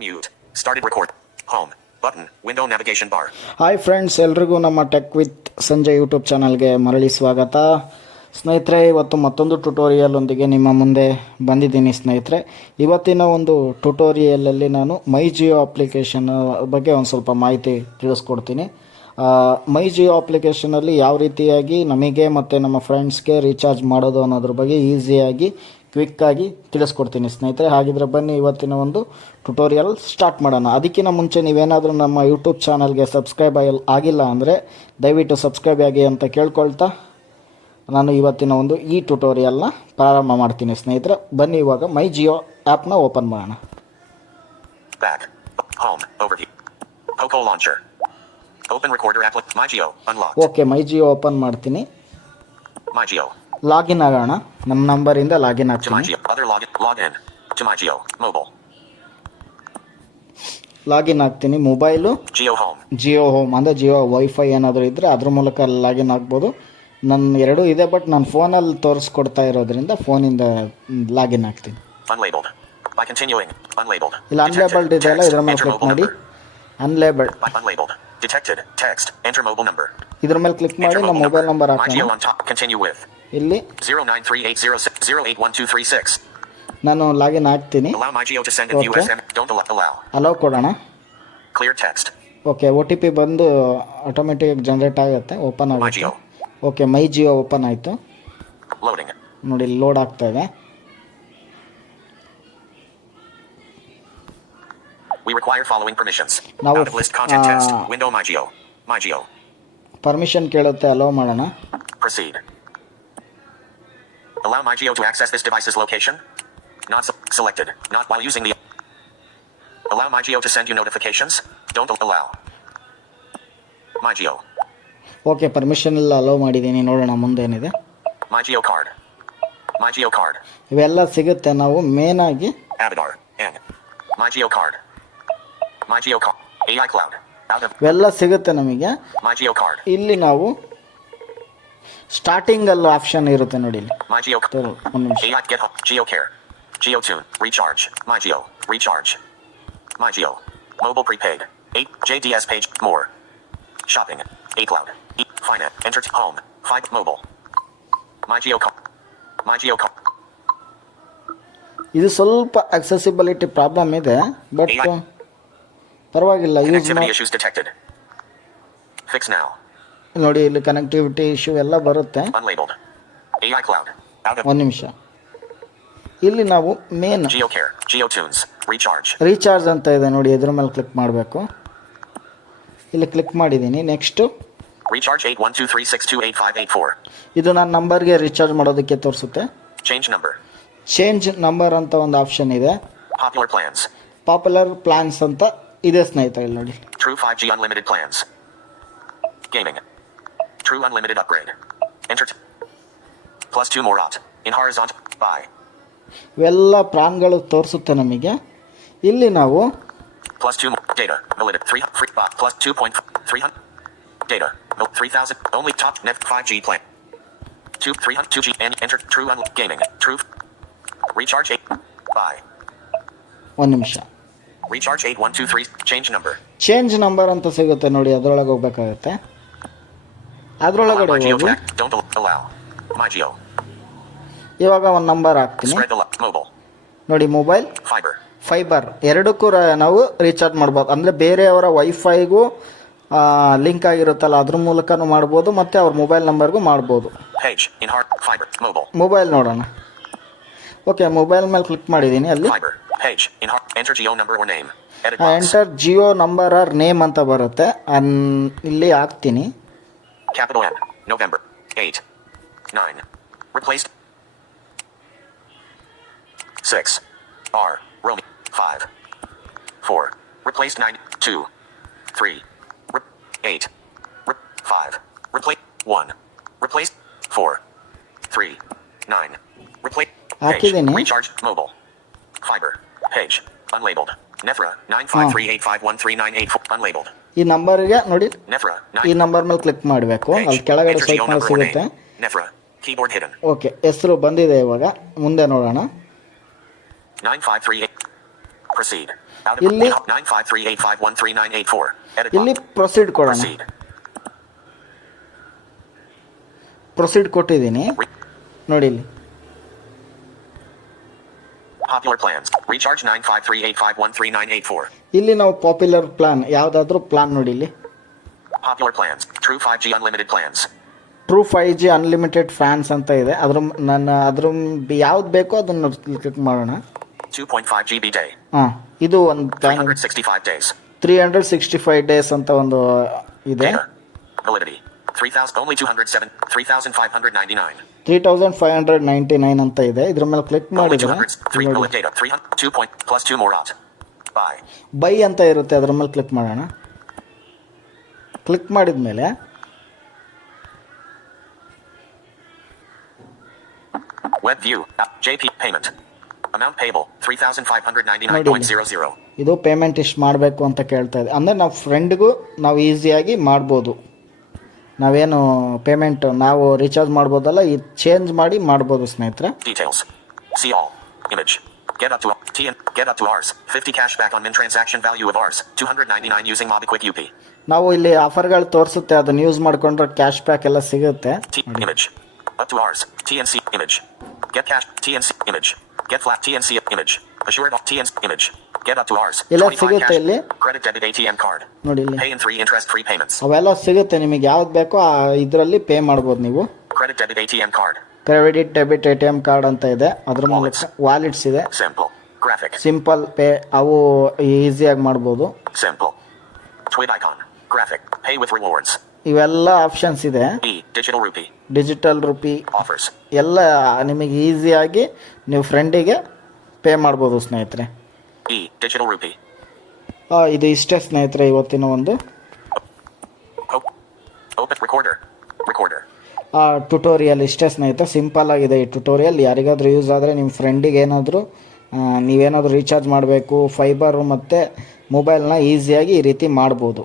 Mute. Started record. Home. Button. Window navigation bar. Hi friends, ಎಲ್ರಿಗೂ ನಮ್ಮ tech with Sanjay YouTube ಚಾನಲ್ಗೆ ಮರಳಿ ಸ್ವಾಗತ. ಸ್ನೇಹಿತರೆ, ಇವತ್ತು ಮತ್ತೊಂದು ಟ್ಯುಟೋರಿಯಲ್ ಒಂದಿಗೆ ನಿಮ್ಮ ಮುಂದೆ ಬಂದಿದ್ದೀನಿ. ಸ್ನೇಹಿತರೆ, ಇವತ್ತಿನ ಒಂದು ಟ್ಯುಟೋರಿಯಲಲ್ಲಿ ನಾನು ಮೈ ಜಿಯೋ ಅಪ್ಲಿಕೇಶನ್ ಬಗ್ಗೆ ಒಂದು ಸ್ವಲ್ಪ ಮಾಹಿತಿ ತಿಳಿಸ್ಕೊಡ್ತೀನಿ. ಮೈ ಜಿಯೋ ಅಪ್ಲಿಕೇಶನಲ್ಲಿ ಯಾವ ರೀತಿಯಾಗಿ ನಮಗೆ ಮತ್ತು ನಮ್ಮ ಫ್ರೆಂಡ್ಸ್ಗೆ ರೀಚಾರ್ಜ್ ಮಾಡೋದು ಅನ್ನೋದ್ರ ಬಗ್ಗೆ ಈಸಿಯಾಗಿ ಕ್ವಿಕ್ಕಾಗಿ ತಿಳಿಸ್ಕೊಡ್ತೀನಿ ಸ್ನೇಹಿತರೆ. ಹಾಗಿದ್ರೆ ಬನ್ನಿ ಇವತ್ತಿನ ಒಂದು ಟ್ಯುಟೋರಿಯಲ್ ಸ್ಟಾರ್ಟ್ ಮಾಡೋಣ. ಅದಕ್ಕಿಂತ ಮುಂಚೆ ನೀವೇನಾದರೂ ನಮ್ಮ ಯೂಟ್ಯೂಬ್ ಚಾನಲ್ಗೆ ಸಬ್ಸ್ಕ್ರೈಬ್ ಆಗಿಲ್ಲ ಅಂದರೆ ದಯವಿಟ್ಟು ಸಬ್ಸ್ಕ್ರೈಬ್ ಆಗಿ ಅಂತ ಕೇಳ್ಕೊಳ್ತಾ ನಾನು ಇವತ್ತಿನ ಒಂದು ಈ ಟ್ಯುಟೋರಿಯಲ್ನ ಪ್ರಾರಂಭ ಮಾಡ್ತೀನಿ ಸ್ನೇಹಿತರೆ. ಬನ್ನಿ ಇವಾಗ ಮೈ ಜಿಯೋ ಆ್ಯಪ್ನ ಓಪನ್ ಮಾಡೋಣ. Back. Home. Overview. Poco launcher. Open recorder app. My Geo. Unlocked. Okay, my Jio open ಮಾಡ್ತೀನಿ. My Geo. ಲಾಗಿನ್ ಆಗೋಣ. ನಮ್ಮ ನಂಬರಿಂದ ಲಾಗಿನ್ To My ಆಗ್ತೀನಿ. Geo. Other login. To My Geo. Mobile. Login ಆಗ್ತೀನಿ. Mobile Geo Home. Jio home ಅಂದರೆ Jio wifi ಏನಾದರೂ ಇದ್ದರೆ ಅದ್ರ ಮೂಲಕ ಲಾಗಿನ್ ಆಗ್ಬೋದು. ನನ್ನ ಎರಡೂ ಇದೆ, ಬಟ್ ನಾನು ಫೋನಲ್ಲಿ ತೋರಿಸ್ಕೊಡ್ತಾ ಇರೋದ್ರಿಂದ ಫೋನಿಂದ ಲಾಗಿನ್ ಆಗ್ತೀನಿ. Unlabeled. By continuing. Unlabeled. ಇಲ್ಲ, ಅನ್ಲೇಬಲ್ಡ್ ಇದೆಯಲ್ಲ, ಇದರ ಮೇಲೆ ಕ್ಲಿಕ್ ಮಾಡಿ. Unlabelled By unlabeled. Detected. Text. Enter mobile number. ಇದ್ರ ಮೇಲೆ ಕ್ಲಿಕ್ ಮಾಡಿ Enter ನಮ್ಮ mobile ಮೊಬೈಲ್ ನಂಬರ್ My ಹಾಕೋಣ. Geo on top. Continue with. ಇಲ್ಲಿ 0938060812336. ನಾನು ಲಾಗಿನ್ ಆಗ್ತೀನಿ. Allow My Geo to send in Okay. USM. Don't allow. Hello ಕೊಡೋಣ. Clear text. Okay, O T P ಬಂದು ಆಟೋಮೆಟಿಕ್ ಜನರೇಟ್ ಆಗುತ್ತೆ, open My ಆಗುತ್ತೆ. Geo. Okay, ಮೈ Jio open ಆಯಿತು. Loading. ನೋಡಿ, load ಆಗ್ತಾ ಇದೆ. We require following permissions. Now Out of list content test. uh, Window My Geo. My Geo. Permission ಕೇಳುತ್ತೆ, hello ಮಾಡೋಣ. Proceed. Allow My Geo to access this device's location. Not selected. Not while using the. Allow My Geo to send you notifications. Don't allow. My Geo. Okay, permission ಎಲ್ಲ hello ಮಾಡಿದ್ದೀನಿ. ನೋಡೋಣ ಮುಂದೇನಿದೆ. My Geo card. My Geo card. ಇವೆಲ್ಲ ಸಿಗುತ್ತೆ. ನಾವು main ಆಗಿ Avatar. N. My Geo card. My Geo card. AI Cloud. Out of. ಇವೆಲ್ಲ ಸಿಗುತ್ತೆ ನಮಗೆ. My Geo card. ಇಲ್ಲಿ ನಾವು ಸ್ಟಾರ್ಟಿಂಗಲ್ಲಿ ಆಪ್ಷನ್ ಇರುತ್ತೆ ನೋಡಿ. ಇಲ್ಲಿ My Geo. ಒಂದು ನಿಮಿಷ. AI Get Home. Geo Care. Geo Tune. Recharge. My Geo. Recharge. My Geo. Mobile prepaid. 8. JDS page. More. Shopping. A Cloud. Finance. Enter Home. 5. Mobile. My Geo. My Geo. ಇದು ಸ್ವಲ್ಪ accessibility problem ಇದೆ, but ಪರವಾಗಿಲ್ಲ, use Connectivity issues detected. Fix now. ನೋಡಿ, ಇಲ್ಲಿ connectivity issue ಎಲ್ಲ ಬರುತ್ತೆ. Unlabeled. AI Cloud. Out of. ಒಂದು ನಿಮಿಷ. ಇಲ್ಲಿ ನಾವು main Geo Care. Geo Tunes. Recharge. Recharge ಅಂತ ಇದೆ ನೋಡಿ, ಇದ್ರ ಮೇಲೆ ಕ್ಲಿಕ್ ಮಾಡಬೇಕು. ಇಲ್ಲಿ ಕ್ಲಿಕ್ ಮಾಡಿದ್ದೀನಿ. Next Recharge 8123628584. ಇದು ನನ್ನ ನಂಬರ್ಗೆ ರೀಚಾರ್ಜ್ ಮಾಡೋದಕ್ಕೆ ತೋರಿಸುತ್ತೆ. Change number. ಚೇಂಜ್ ನಂಬರ್ ಅಂತ ಒಂದು ಆಪ್ಷನ್ ಇದೆ. Popular plans. ಪಾಪ್ಯುಲರ್ ಪ್ಲಾನ್ಸ್ ಅಂತ ಇದೆ ಸ್ನೇಹಿತರೆ. ಇಲ್ಲಿ ನೋಡಿ, True 5G unlimited plans. Gaming. True unlimited upgrade. Enter. Plus 2 more opt. In horizontal. Buy. ಇವೆಲ್ಲ ಪ್ಲಾನ್ಗಳು ತೋರಿಸುತ್ತೆ ನಮಗೆ. ಇಲ್ಲಿ ನಾವು Plus 2 more. Data. Valid. 3. Free. Bot. Plus 2.300. Data. 3000. Only top net 5G plan. 300 2G and enter. True gaming. True. Recharge 8. Buy. ಒಂದು ನಿಮಿಷ. Recharge 8123. Change number. Change number ಅಂತ ಸಿಗುತ್ತೆ ನೋಡಿ, ಅದರೊಳಗೆ ಹೋಗ್ಬೇಕಾಗುತ್ತೆ. ಅದರೊಳಗಡೆ My Geo ಹೋಗಿ to don't allow. My Geo. ಇವಾಗ ಒಂದು ನಂಬರ್ ಹಾಕ್ತೀನಿ. Spread the mobile. ನೋಡಿ, ಮೊಬೈಲ್ Fiber. ಫೈಬರ್ ಎರಡಕ್ಕೂ ನಾವು ರೀಚಾರ್ಜ್ ಮಾಡ್ಬೋದು. ಅಂದರೆ ಬೇರೆಯವರ ವೈಫೈಗೂ ಲಿಂಕ್ ಆಗಿರುತ್ತಲ್ಲ, ಅದ್ರ ಮೂಲಕನೂ ಮಾಡ್ಬೋದು, ಮತ್ತು ಅವ್ರ ಮೊಬೈಲ್ ನಂಬರ್ಗೂ ಮಾಡ್ಬೋದು. Page. In hard. Fiber. Mobile. Mobile ನೋಡೋಣ. ಓಕೆ, ಮೊಬೈಲ್ ಮೇಲೆ ಕ್ಲಿಕ್ ಮಾಡಿದ್ದೀನಿ. ಅಲ್ಲಿ Fiber. Page. In hard. Enter Geo number or name. Edit box. Enter Jio number or name ಅಂತ ಬರುತ್ತೆ. ಇಲ್ಲಿ ಹಾಕ್ತೀನಿ. Capital N. November. 8. 9. Replaced. 6. R. Romy. 5. 4. Replaced 9. 2. 3. 8. 5. Replaced 1. Replaced 4. 3. 9. Replaced. Page. ಹಾಕಿದ್ದೀನಿ. Recharge mobile. Fiber. Page. Unlabeled. Nefra. 953851398. Unlabeled. ಈ ನಂಬರ್ಗೆ ನೋಡಿ, Nefra. ಈ number ಮೇಲೆ ಕ್ಲಿಕ್ ಮಾಡಬೇಕು. ಅಲ್ಲಿ ಕೆಳಗಡೆ ಸ್ವೈಪ್ ಮಾಡಿ ಸಿಗುತ್ತೆ. Nefra. Keyboard hidden. ಓಕೆ, ಹೆಸರು ಬಂದಿದೆ. ಇವಾಗ ಮುಂದೆ ನೋಡೋಣ. 9538. Proceed. Out of ಇಲ್ಲಿ 953851394. Edit ಇಲ್ಲಿ blocked. ಪ್ರೊಸೀಡ್ ಕೊಡೋಣ. Proceed. ಪ್ರೊಸೀಡ್ ಕೊಟ್ಟಿದ್ದೀನಿ ನೋಡಿ ಇಲ್ಲಿ. Popular plans. Recharge 953851394. ಇಲ್ಲಿ ನಾವು ಪಾಪ್ಯುಲರ್ ಪ್ಲಾನ್ ಯಾವುದಾದ್ರೂ ಪ್ಲಾನ್ ನೋಡಿ ಇಲ್ಲಿ. Popular plans. True 5G unlimited plans. True 5G unlimited fans ಅಂತ ಇದೆ. ಅದ್ರ ಯಾವ್ದು ಬೇಕೋ ಅದನ್ನು ಕ್ಲಿಕ್ ಮಾಡೋಣ. 2.5 GB day. ಹಾಂ, ಇದು ಒಂದು 365 days. 365 ಡೇಸ್ ಅಂತ ಒಂದು ಇದೆ. Data. Validity. 3000 only 3599. 3599 ಅಂತ ಇದೆ. ಇದ್ರ ಮೇಲೆ ಕ್ಲಿಕ್ Only ಮಾಡಿದ್ರೆ 200. 3 bullet data. 300. 2 point plus 2 more opt. Buy. By ಅಂತ ಇರುತ್ತೆ. ಅದ್ರ ಮೇಲೆ ಕ್ಲಿಕ್ ಮಾಡೋಣ. ಕ್ಲಿಕ್ ಮಾಡಿದ ಮೇಲೆ Web view. JP payment. Amount payable 3599.00. ಇದು ಪೇಮೆಂಟ್ ಇಷ್ಟು ಮಾಡಬೇಕು ಅಂತ ಕೇಳ್ತಾ ಇದೆ. ಅಂದರೆ ನಾವು ಫ್ರೆಂಡ್ಗೂ ನಾವು ಈಸಿಯಾಗಿ ಮಾಡ್ಬೋದು. ನಾವೇನು ಪೇಮೆಂಟ್ ನಾವು ರೀಚಾರ್ಜ್ ಮಾಡ್ಬೋದಲ್ಲ, ಇದು ಚೇಂಜ್ ಮಾಡಿ ಮಾಡ್ಬೋದು ಸ್ನೇಹಿತರೆ. Details. See all. Image. Get up to ours. 50 cash back on min transaction value of ours. 299 using MobiKwik UP. ನಾವು ಇಲ್ಲಿ ಆಫರ್ಗಳು ತೋರಿಸುತ್ತೆ, ಅದನ್ನು ಯೂಸ್ ಮಾಡಿಕೊಂಡ್ರೆ ಕ್ಯಾಶ್ ಬ್ಯಾಕ್ ಎಲ್ಲ ಸಿಗುತ್ತೆ. Image. Up to ours. TNC image. Get cash. TNC image. Get flat TNC image. Assured of TNC image. Get up to ours. ಎಲ್ಲ 25 ಸಿಗುತ್ತೆ ಇಲ್ಲಿ cash. Credit debit ATM card. ನೋಡಿ ಇಲ್ಲಿ. Pay in 3 interest-free payments. ಅವೆಲ್ಲ ಸಿಗುತ್ತೆ ನಿಮಗೆ ಯಾವ್ದು ಬೇಕೋ ಇದರಲ್ಲಿ ಪೇ ಮಾಡ್ಬೋದು ನೀವು. Credit debit ATM card. Credit debit ATM card ಅಂತ ಇದೆ. ಅದ್ರ ಮೂಲಕ ವಾಲೆಟ್ಸ್ ಇದೆ. Simple. Graphic. ಸಿಂಪಲ್ ಪೇ, ಅವು ಈಸಿಯಾಗಿ ಮಾಡ್ಬೋದು. Simple. Twid icon. Graphic. Pay with rewards. ಇವೆಲ್ಲ ಆಪ್ಷನ್ಸ್ ಇದೆ. Digital rupee. Digital rupee Offers. ಎಲ್ಲ ನಿಮಗೆ ಈಸಿಯಾಗಿ ನೀವು ಫ್ರೆಂಡಿಗೆ ಪೇ ಮಾಡ್ಬೋದು ಸ್ನೇಹಿತರೆ. Digital rupee. ಇದು ಇಷ್ಟೇ ಸ್ನೇಹಿತರೆ ಇವತ್ತಿನ ಒಂದು Open recorder. ಟ್ಯುಟೋರಿಯಲ್ ಇಷ್ಟೇ ಸ್ನೇಹಿತರೆ. ಸಿಂಪಲ್ ಆಗಿದೆ ಈ ಟ್ಯುಟೋರಿಯಲ್. ಯಾರಿಗಾದರೂ ಯೂಸ್ ಆದರೆ ನಿಮ್ಮ ಫ್ರೆಂಡಿಗೆ ಏನಾದರೂ ನೀವೇನಾದರೂ ರೀಚಾರ್ಜ್ ಮಾಡಬೇಕು, ಫೈಬರು ಮತ್ತು ಮೊಬೈಲ್ನ ಈಸಿಯಾಗಿ ಈ ರೀತಿ ಮಾಡ್ಬೋದು.